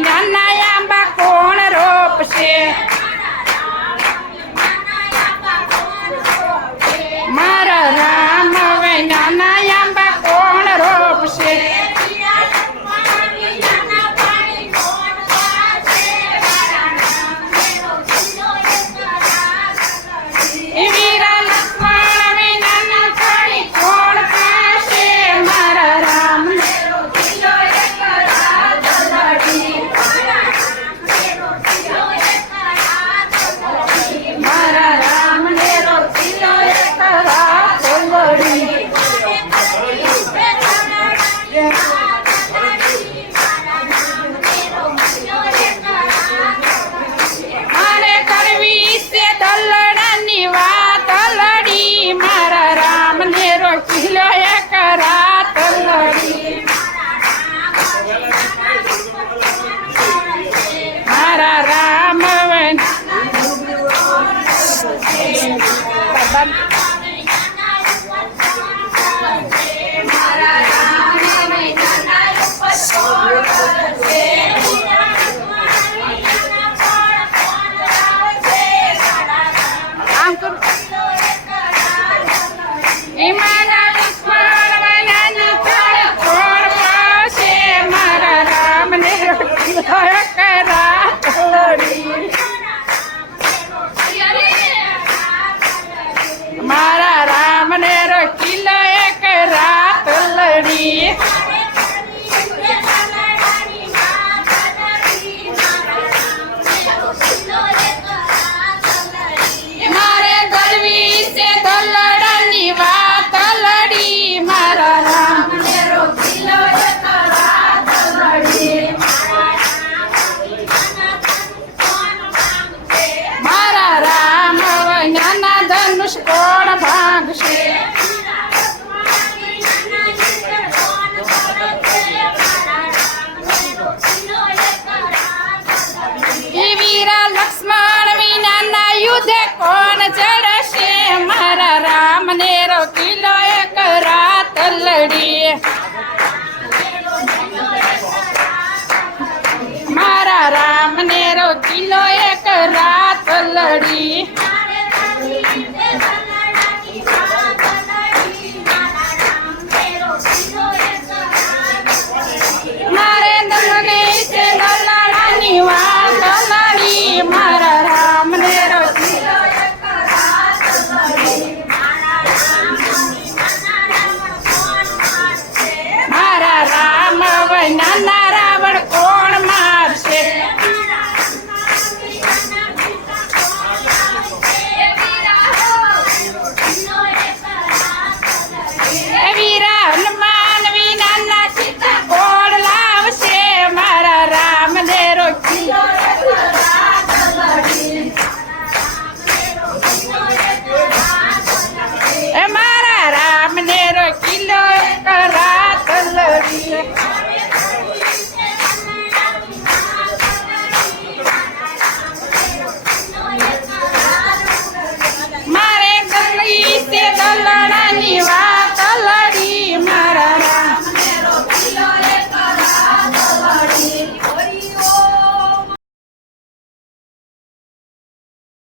奶奶。Gracias. પુષ્કળ ભાગ છે વીરા લક્ષ્મણ વિનાના યુદ્ધે કોણ ચડશે? મારા રામને રોકીલો એક રાત લડી મારા રામને રોકીલો એક રાત લડી